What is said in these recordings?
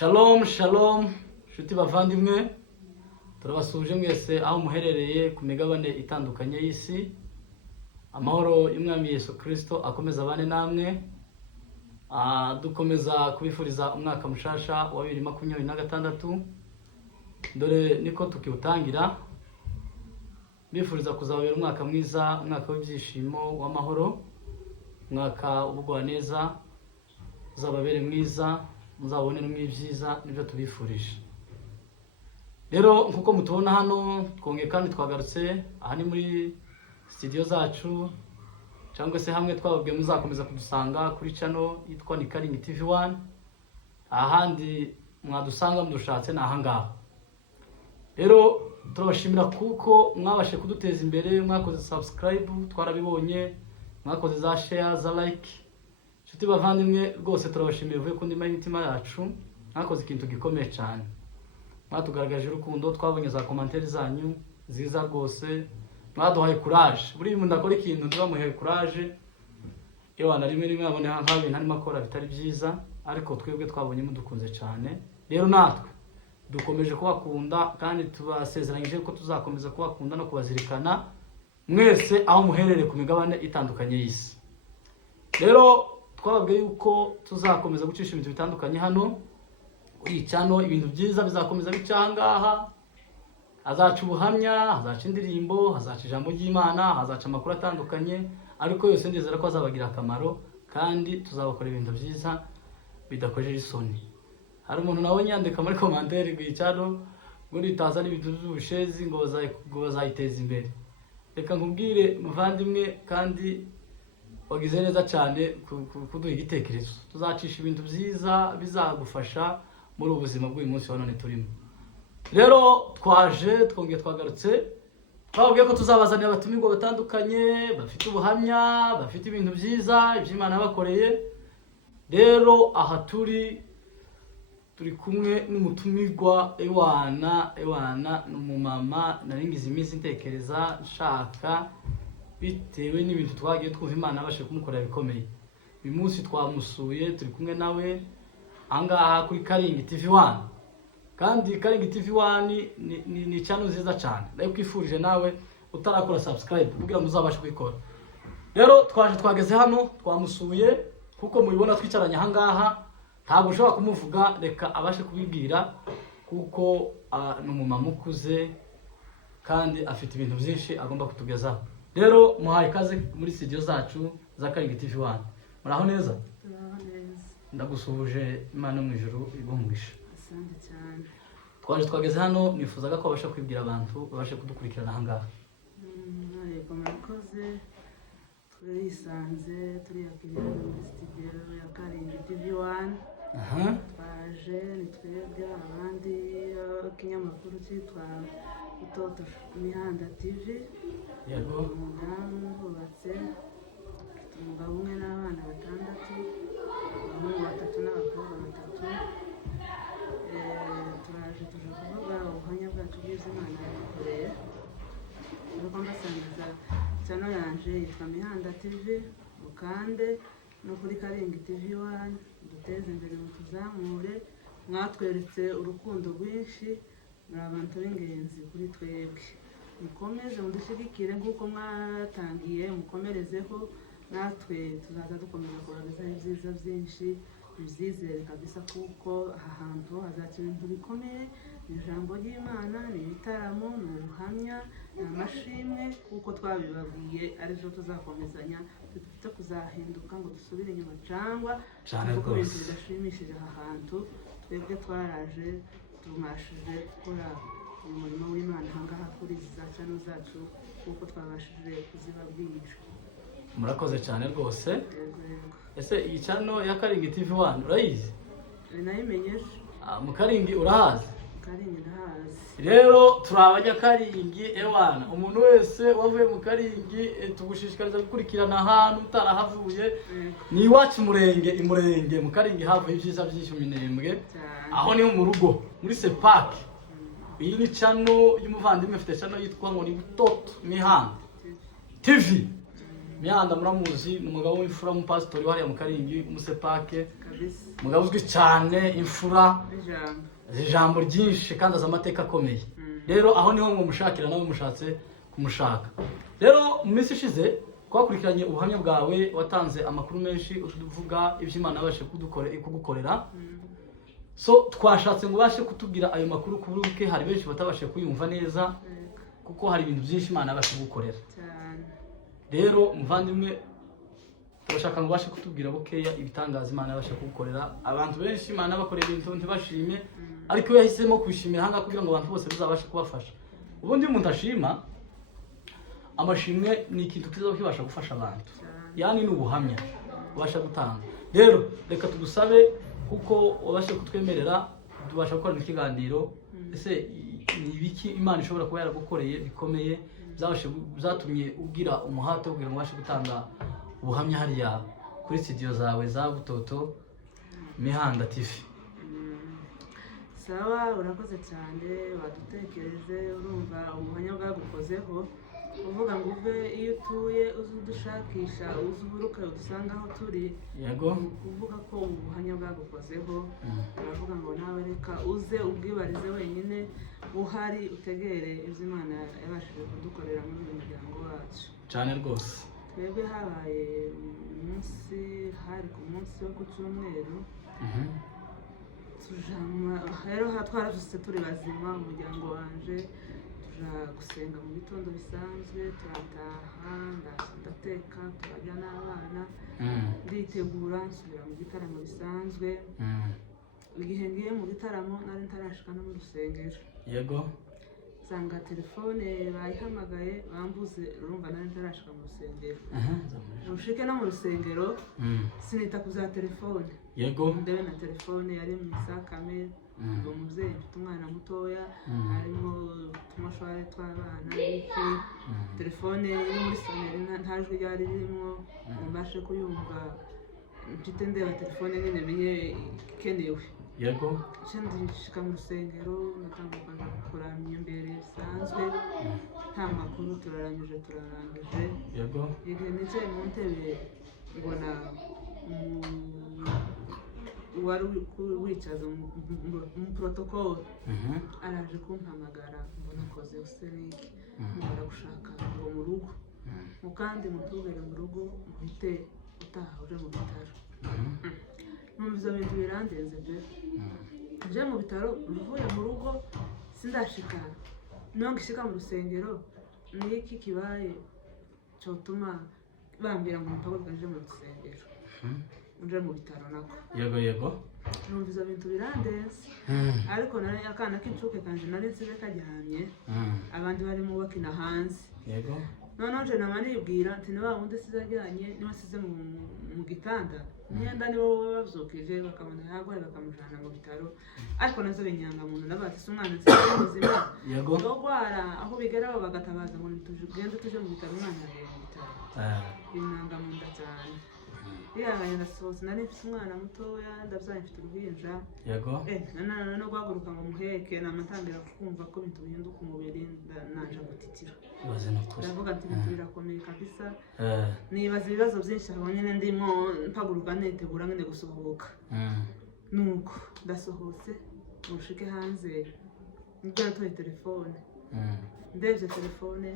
Shalom shalom shuti bavandimwe, turabasuje mwese aho muherereye ku migabane itandukanye y'isi. Amahoro y'Umwami Yesu Kristo akomeza abane namwe. Dukomeza kubifuriza umwaka mushasha wa 2026. Dore niko tukiutangira, bifuriza kuzabera umwaka mwiza, umwaka w'ibyishimo, w'amahoro, umwaka ubugwa neza, uzababere mwiza, muzabone n'ibyiza nibyo tubifurije. Rero nkuko mutubona hano, twongeye kandi twagarutse aha ni muri studio zacu, cyangwa se hamwe twababwiye muzakomeza kudusanga kuri channel yitwa ni Karingi TV1. Ahandi mwadusanga mudushatse na ahangaha. Rero turabashimira kuko mwabashe kuduteza imbere, mwakoze subscribe, twarabibonye, mwakoze za share, za like. Shuti bavandimwe, rwose turabashimiye vuye ku ndima y'imitima yacu, mwakoze ikintu gikomeye cyane. Mwatugaragaje urukundo, twabonye za commentaire zanyu nziza rwose, mwaduhaye courage. Buri muntu akora ikintu ndabamuhaye courage. Ewa na rimwe abone nk'abintu arimo akora bitari byiza, ariko twebwe twabonye mudukunze cyane. Rero natwe dukomeje kubakunda kandi tubasezeranyije ko tuzakomeza kubakunda no kubazirikana mwese aho muherereye ku migabane itandukanye y'isi. Rero twababwiye yuko tuzakomeza gucisha ibintu bitandukanye hano kuri channel. Ibintu byiza bizakomeza bicangaha, hazaca ubuhamya, hazaca indirimbo, hazaca ijambo ry'Imana, hazaca amakuru atandukanye, ariko yose ndizera ko azabagira akamaro kandi tuzabakora ibintu byiza bidakojeje isoni. Hari umuntu nawe nyandika muri commentaire gwicaro ngo ritaza n'ibintu by'ubushezi ngo bazayiteza imbere. Reka nkubwire muvandimwe, kandi wagize neza cyane kuduha igitekerezo. Tuzacisha ibintu byiza bizagufasha muri ubuzima bw'uyu munsi wa none turimo. Rero twongeye twagarutse, twabwiye ko tuzabazanira abatumirwa batandukanye, bafite ubuhamya, bafite ibintu byiza iby'Imana yabakoreye. Rero aha turi kumwe n'umutumirwa Ewana n'umumama naringize iminsi ntekereza nshaka, bitewe n'ibintu twagiye twumva Imana abashe kumukorera bikomeye. Uyu munsi twamusuye, turi kumwe nawe angaha kuri Karingi TV1. Kandi Karingi TV1 ni channel nziza cyane. Ndayikwifurije nawe utarakora subscribe kugira ngo uzabashe kwikora. Rero twageze hano, twamusuye kuko mubibona twicaranye ahangaha, ntabwo ushobora kumuvuga, reka abashe kubibwira kuko n'umumama ukuze kandi afite ibintu byinshi agomba kutugezaho. Rero muhaye kaze muri studio zacu za Karingi TV1. Muraho neza? Muraho neza. Ndagusuhuje, Imana mu ijuru igumugisha. Asante cyane. Twageze hano, nifuzaga ko abasha kwibwira abantu babashe kudukurikirana ahangaha. Yego murakoze. Turisanze turiyakiriye muri studio ya Karingi TV1. Twaje ni twebwe abandi kinyamakuru cyitwa Utoto Mihanda TV. Yego. Umudamu wubatse, umugabo umwe n'abana 6, abahungu 3 n'abakobwa 3. Turaje kuvuga ubuhamya bwacu bw'Imana yadukoreye. Nuko mbasangiza channel yanje yitwa Mihanda TV, ukande no kuri Karingi TV1, duteze imbere mutuzamure. Mwatweretse urukundo rwinshi, muri abantu b'ingenzi kuri twebwe. Mukomeze mudushyigikire nk'uko mwatangiye, mukomerezeho, natwe tuzaza dukomeza kubagezaho ibyiza byinshi. Bizizere kabisa kuko aha hantu hazaca ibintu bikomeye, ijambo ry'Imana, ibitaramo, ubuhamya, amashimwe, kuko twabibabwiye aribyo tuzakomezanya. Dufite kuzahinduka ngo dusubire inyuma cyangwa tuvuge ibintu bidashimishije aha hantu. Twebwe twaraje tumashije gukora umurimo w'Imana ahangaha kuri za channel zacu kuko twabashije kuzibabwira. Murakoze cyane rwose. Ese iyi channel ya Karingi TV1 urayizi? Nayimenyeje. Mu Karingi urahazi? Karingi ndahazi. Rero turabanya Karingi Ewana. Umuntu wese wavuye mu Karingi tugushishikariza gukurikirana ahantu utarahavuye. Ni iwacu imurenge mu Karingi havuye ibyiza byinshi Minembwe. Aho ni mu rugo muri Sepak. Iyi ni channel y'umuvandimwe afite channel yitwa ngo ni Utoto Mihanda TV. Mihanda muramuzi, ni umugabo w'imfura mu pastor wari mu Karingi umusepake. kabisa umugabo uzwi cyane imfura ijambo ijambo ryinshi kandi azi amateka akomeye rero aho niho mushakira nawe mushatse kumushaka rero mu minsi ishize twakurikiranye ubuhamya bwawe watanze amakuru menshi uvuga iby'Imana yabashe kugukorera so twashatse ngo ubashe kutubwira ayo makuru ku buruke hari benshi batabashe kuyumva neza kuko hari ibintu byinshi Imana yabashe kugukorera rero muvandimwe turashaka ngo ubashe kutubwira bukeya ibitangaza Imana yabashe kugukorera abantu benshi Imana bakorera ibintu ntibashime ariko iyo yahisemo kwishimira hanga kugira ngo abantu bose bizabashe kubafasha ubundi umuntu ashima amashimwe ni ikintu kiza kibasha gufasha abantu yani ni ubuhamya ubasha gutanga rero reka tugusabe kuko wabashe kutwemerera tubasha gukora ikiganiro ese ni ibiki Imana ishobora kuba yaragukoreye bikomeye byatumye ubwira umuhate wo kugira ngo ubashe gutanga ubuhamya hariya kuri studio zawe za Butoto Mihanda TV sawa urakoze cyane wadutekereje urumva ubuhamya bwagukozeho uvuga ngo uve iyo utuye uzi udushakisha uzi uburuka udusanga aho turi yego uvuga ko ubuhamya bwagukozeho uravuga ngo nawe reka uze ubwibarize wenyine uhari utegere ibyo Imana yabashije kudukorera muri uyu muryango wacu cyane rwose twebwe habaye hari ku munsi wo ku cyumweru rero twaravutse turi bazima umuryango wanje gusenga mu gitondo bisanzwe turataha ndateka turajya n'abana nditegura nsubira mu gitaramo bisanzwe igihe ngiye mu gitaramo nari ntarashika no mu rusengero yego nsanga telefone bayihamagaye bambuze urumva nari ntarashika mu rusengero ushike no mu rusengero sinita kuza telefone yego ndewe na telefone yari mu isakame ngo umubyeyi mfite umwana mutoya harimo utumashwari tw'abana n'iki telefone iri muri soneri nta jwi ryari ririmo mbashe kuyumva mfite ndeba telefone nyine biye ikenewe yego nshika mu rusengero natambuka ndakora imyambere bisanzwe nta makuru turarangije yego igihe nicaye mu ntebe mbona wari wicaza mu protocol araje kumpamagara mbona koze userike mbona gushaka ngo mu rugo mukandi mutubere mu rugo muhite utaha uje mu bitaro numva ibyo bintu birandenze pe nje mu bitaro mvuye mu rugo sindashika nongo ishika mu rusengero niki kibaye cyotuma bambira ngo mpagurwe nje mu rusengero nje mu bitaro nako yego numva ibyo bintu birandenze ariko nari akana k'incuke kanje nari nsize kajyamye abandi barimo bakina hanze yego noneho nje nama nibwira ati ni wa wundi sizajyanye niba size mu gitanda imyenda nibo babyukije bakabona yarwaye bakamujyana mu bitaro ariko nazo binyanga muntu nabatse umwana nsize muzima yego ndogwara aho bigeraho bagatabaza ngo tugende tuje mu bitaro umwana yagiye mu bitaro binyanga mu nda cyane yagaye ndasohotse nari mfite umwana mutoya ndabyaye mfite uruhinja yego no guhaguruka ngo muheke namatangira kumva ko ibintu bihinduka umubiri naje gutitira ndavuga ati ibintu birakomeye kabisa nibaza ibibazo byinshi aho nyine ndimo mpaguruka nitegura nyine gusohoka nuko ndasohotse mushike hanze nibwo natoye telefone ndebye telefone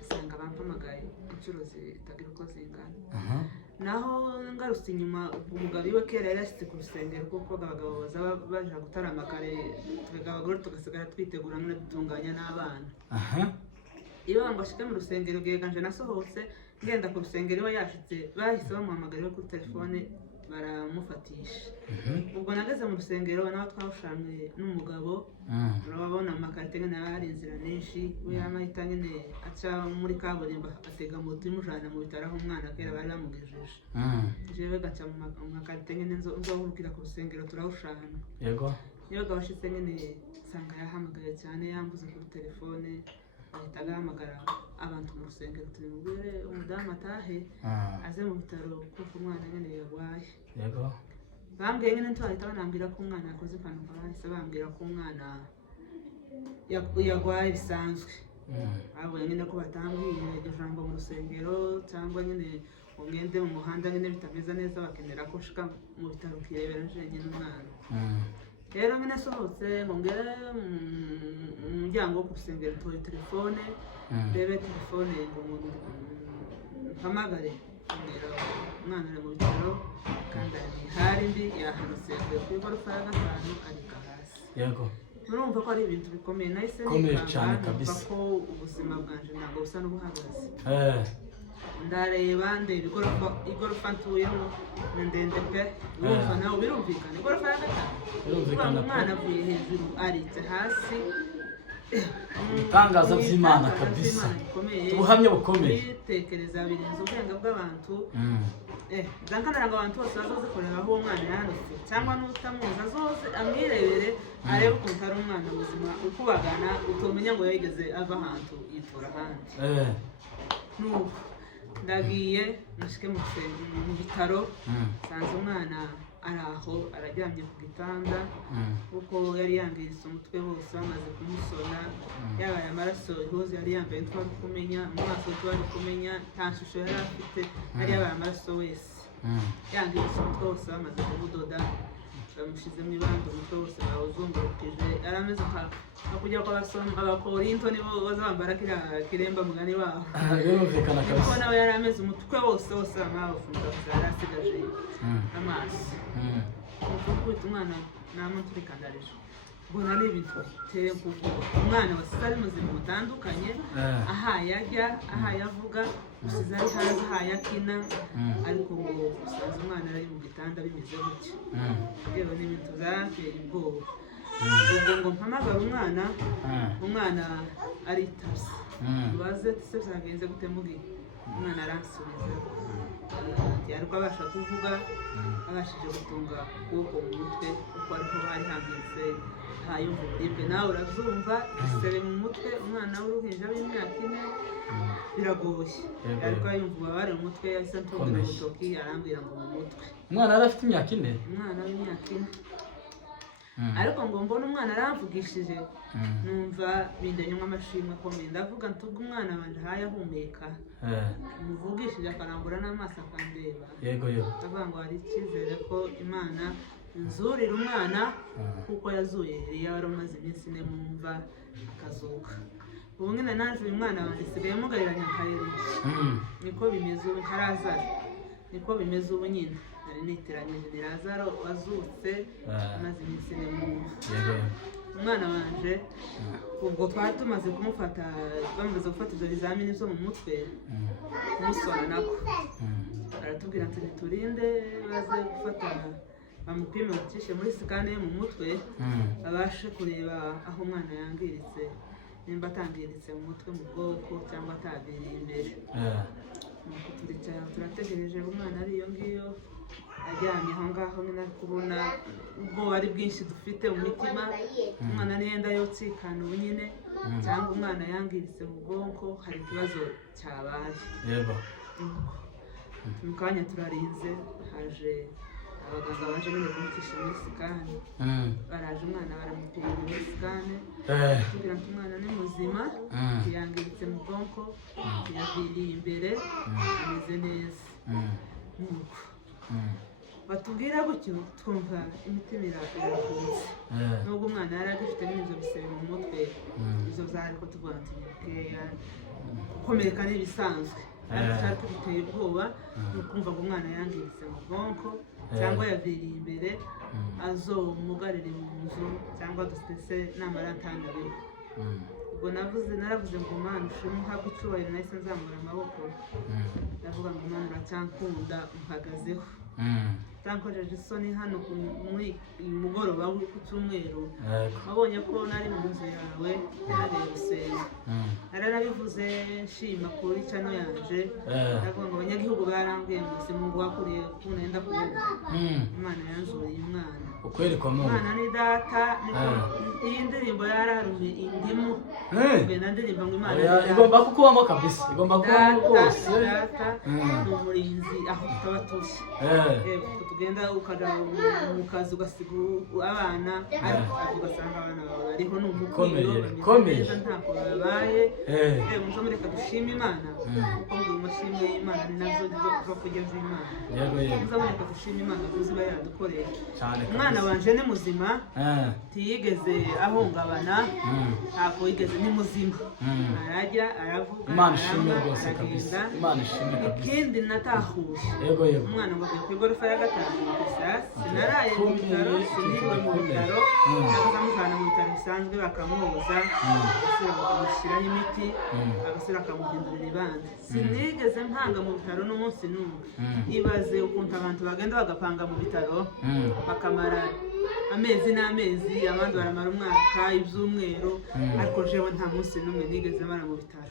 nsanga bampamagaye inshuro zitagira uko zingana naho ngarutse inyuma umugabo iwe kera yari yashyize ku rusengero kuko abagabo baza baje gutarama kare abagore tugasigara twitegura no dutunganya n'abana iyo ngo ashike mu rusengero ganje nasohotse ngenda ku rusengero iwe yashitse bahise bamuhamagara kuri telefone baramufatisha ubwo nageze mu rusengero naho twawushamye n'umugabo urabona amakarite nyine hari inzira nyinshi we yamahita nyine aca muri kaburimbo atega moto imujana mu bitaro aho umwana kera bari bamugejeje jewe gaca mu makarite nyine nzohurukira ku rusengero turawushana yego iyo gabashitse nyine nsanga yahamagaye cyane yambuze kuri telefone ahita agahamagara abantu mu rusengero tumubwire umudamu atahe aze mu bitaro kuko umwana nyine yarwaye yego bambwiye nyine ntibahita banambwira ko umwana yakoze impanuka bahise bambwira ko umwana yarwaye bisanzwe bavuye nyine ko batambwiye iryo jambo mu rusengero cyangwa nyine ngo ngende mu muhanda nyine bitameze neza bakenera ko nshika mu bitaro ukirebera njyenyine umwana rero nyine sohotse ngo ngere mu muryango wo gusengera ntoye telefone ndebe telefone ngo mpamagare umwana ari mu bitaro kandi hari ndi yahanutse ku igorofa ya 5 arika hasi yego urumva ko ari ibintu bikomeye nahise cyane kabisa ko ubuzima bwanje ntabwo busa n'ubuhagaze ndareba ndeba igorofa ntuyemo ni ndende pe urumva nawe birumvikana igorofa ya 5 birumvikana umwana avuye hejuru aritse hasi ibitangaza by'Imana kabisa ubuhamya bukomeye bitekereza birenze ubwenge bw'abantu zankanira ngo abantu bose bazozikorera aho umwana yanutse cyangwa n'utamuzi azoze amwirebere arebe ukuntu ari umwana muzima ukubagana utomenya ngo yageze ava ahantu yitura ahandi nuko ndagiye nashike mu bitaro sanze umwana araho araryamye ku gitanda kuko yari yangiritse umutwe wose bamaze kumusona yabaye amaraso ihoze yari yambaye twari kumenya mu maso twari kumenya nta shusho yari afite yari yabaye amaraso wese yangiritse umutwe wose bamaze kumudoda bamushizemo ibanga umutwe wose bawuzungurukije arameze nka kujya kw'abasoma abakorinto nibo bazambara kiremba mugani wabo birumvikana kabisa kuko nawe yari ameze umutwe wose bamawufunga yari asigaje amaso kuko umwana namwe turikandarije mbona ari ibintu biteye kuko umwana wasize ari muzima mutandukanye ahaye ajya ahaye avuga usize ari hanze ahaye akina ariko ngo usanze umwana ari mu gitanda bimeze gutya rero ni ibintu byateye ubwoba ubwo ngo mpamagara umwana aritabye baze se byagenze gute mugihe umwana aransubiza ariko abasha kuvuga abashije gutunga ukuboko mu mutwe kuko ariko bari hambitse hayumva uburibwe nawe urabyumva isebe mu mutwe umwana w'uruhinja w'imyaka 4 biragoye ariko yumva ubabare mu mutwe yahise atungura urutoki arambwira ngo mu mutwe umwana yari afite imyaka 4 umwana w'imyaka 4 ariko ngo mbona umwana aramvugishije numva bindanywa amashimwe akomeye ndavuga ntubwo umwana wanje ahaye ahumeka muvugishije akarambura n'amaso akandeba yego avuga ngo hari icyizere ko Imana nzurira umwana kuko yazuye Eliya wari umaze iminsi 4 mu mva akazuka ubu nyine naje uyu mwana wanjye sigaye mugariranya akarere niko bimeze ubu ntarazara niko bimeze ubu nyine nari nitiranyije ni Lazaro wazutse maze iminsi 4 mu mva umwana wanje ubwo twari tumaze kumufata bamaze gufata ibyo bizamini byo mu mutwe kumusona nako aratubwira ati turinde baze gufata bamupime bacishe muri sikane yo mu mutwe abashe kureba aho umwana yangiritse nimba atangiritse mu mutwe mu bwoko cyangwa atagiriye imbere nuko turicara turategereje umwana ari iyo ngiyo ajyanye aho ngaho nyine ari kubona ubwoba ari bwinshi dufite mu mitima umwana niyenda yotsikana ubu nyine cyangwa umwana yangiritse mu bwonko hari ikibazo cyabaye mu kanya turarinze haje abaganga baje nyine kumucisha muri sikane baraje umwana baramupima muri sikane kugira ngo umwana ni muzima yangiritse mu bwonko yaviriye imbere ameze neza nuko batubwira gutyo twumva imitima irafunze nubwo umwana yari agifite n'ibyo bisebe mu mutwe izo zari ko tuvuga ati bikeya gukomereka n'ibisanzwe ariko cyari biteye ubwoba ni ukumva ngo umwana yangiritse mu bwonko cyangwa yaviriye imbere azomugarire mu nzu cyangwa dusese n'amarantani abiri ubwo naravuze ngo Mana ushimwe uhabwe icyubahiro nahise nzamura amaboko ndavuga ngo Mana uracyankunda umpagazeho tankojeje isoni hano muri uyu mugoroba ku cyumweru wabonye ko nari mu nzu yawe naragiye gusenga naranabivuze nshima kuri channel yanje ndavuga ngo abanyagihugu barambwiye ngo se Mungu wakuriye kunenda kubona Imana yanzuriye umwana ukwerekwa mu Imana ni data iyi ndirimbo yararumye indimu ngenda ndirimba ngo Imana igomba kukubamo kabisa, igomba kubamo rwose. data ni umurinzi aho tutaba turi. Tugenda ukajya mu kazi ugasiga abana ariko ugasanga abana bawe bariho ni umukwiro komeye ntako babaye. Muzo mureka dushima Imana kuko ngo amashimwe y'Imana ni nazo zo kurya z'Imana. Muzo mureka dushima Imana kuziba yadukoreye. Umwana wanje ni muzima, ntiyigeze ahungabana, ntabwo yigeze ni muzima, arajya aravuga, Imana ishimwe rwose kabisa, Imana ishimwe kabisa. Ikindi natahuje umwana ngo agiye ku igorofa ya gatanu gusa, sinaraye mu bitaro, siniriwe mu bitaro, bakamuvana mu bitaro bisanzwe bakamwoza, agasubira bakamushyiraho imiti, agasubira akamuhindurira ibandi. Sinigeze mpanga mu bitaro n'umunsi n'umwe. Ibaze ukuntu abantu bagenda bagapanga mu bitaro bakamara amezi n'amezi, abandi baramara umwaka, ibyumweru, ariko jewe nta munsi n'umwe nigeze mara mu bitaro.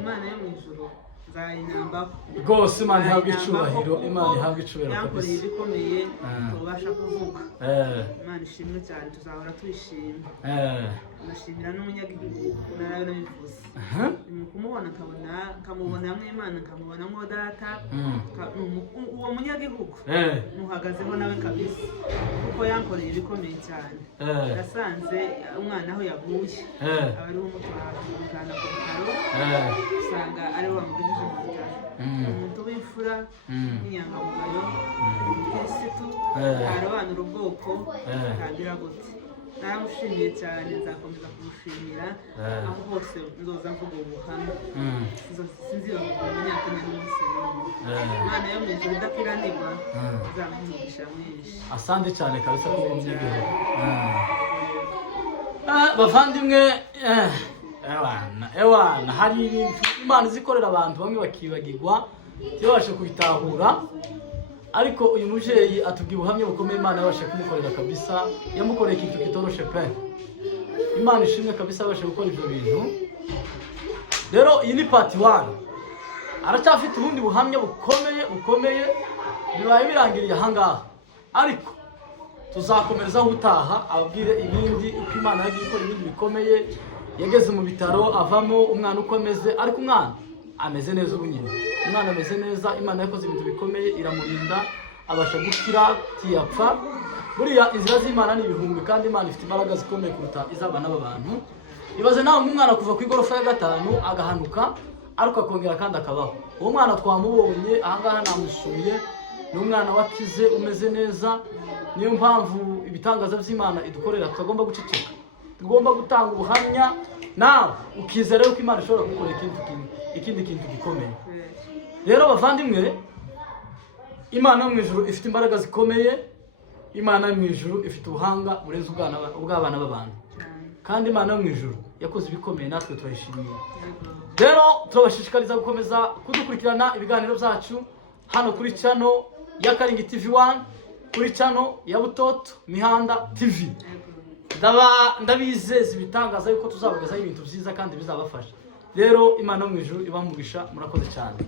Imana yo mu ijuru nzayinambaho rwose, Imana ihabwa icyubahiro, Imana ihabwa icyubahiro kabisa. yankoreye ibikomeye tubasha kuvuga. Imana ishimwe cyane, tuzahora twishima. Ndashimira n'umunyagihugu narayo nabivuze, kumubona nkamubonamo Imana, nkamubonamo data. Uwo munyagihugu muhagazeho nawe kabisa kuko yankoreye ibikomeye cyane. Yasanze umwana aho yaguye aba ariwe umutwara ku bitaro, usanga ariwe wamugejeje mu bitaro. Umuntu w'imfura n'inyangamugayo, umukirisitu, ntarobanura ubwoko, ntagira gute. Naramushimiye cyane, nzakomeza kumushimira aho hose nzoza mvuga ubuhamya. Sinzibavuga mu myaka n'umunsi n'umwe. Imana yo mu ijuru idakiranirwa izamuha umugisha mwinshi. Asante cyane kabisa ko mubyigihugu. Bavandimwe, ewana hari ibintu Imana izikorera abantu bamwe bakibagirwa ntibabashe kubitahura, ariko uyu mubyeyi atubwiye ubuhamya bukomeye Imana yabashe kumukorera kabisa. Yamukoreye ikintu kitoroshe pe. Imana ishimwe kabisa yabashe gukora ibyo bintu. Rero iyi ni part 1. Aracyafite ubundi buhamya bukomeye bibaye birangiriye ahangaha, ariko tuzakomereza ubutaha ababwire ibindi uko Imana yagiye ikora ibindi bikomeye. Yageze mu bitaro avamo umwana uko ameze, ariko umwana ameze neza ubu nyine. Umwana ameze neza, Imana yakoze ibintu bikomeye, iramurinda abasha gukira tiyapfa. Buriya inzira z'Imana ni ibihumbi, kandi Imana ifite imbaraga zikomeye kuruta iz'abana b'abantu. Ibaze nawe nk'umwana kuva ku igorofa ya gatanu agahanuka, ariko akongera kandi akabaho. Uwo mwana twamubonye ahangaha namusuye, ni umwana wakize umeze neza. Niyo mpamvu ibitangaza by'Imana idukorera tutagomba guceceka, tugomba gutanga ubuhamya nawe ukizera yuko Imana ishobora gukora ikindi kintu gikomeye. Rero bavandimwe, Imana yo mu ijuru ifite imbaraga zikomeye. Imana yo mu ijuru ifite ubuhanga burenze ubw'abana b'abantu, kandi Imana yo mu ijuru yakoze ibikomeye, natwe turayishimiye. Rero turabashishikariza gukomeza kudukurikirana ibiganiro byacu hano kuri channel ya Karingi TV1, kuri channel ya Butoto Mihanda TV. Ndabizeza ibitangaza yuko tuzabagezaho ibintu byiza kandi bizabafasha. Rero Imana yo mu ijuru ibamugisha, murakoze cyane.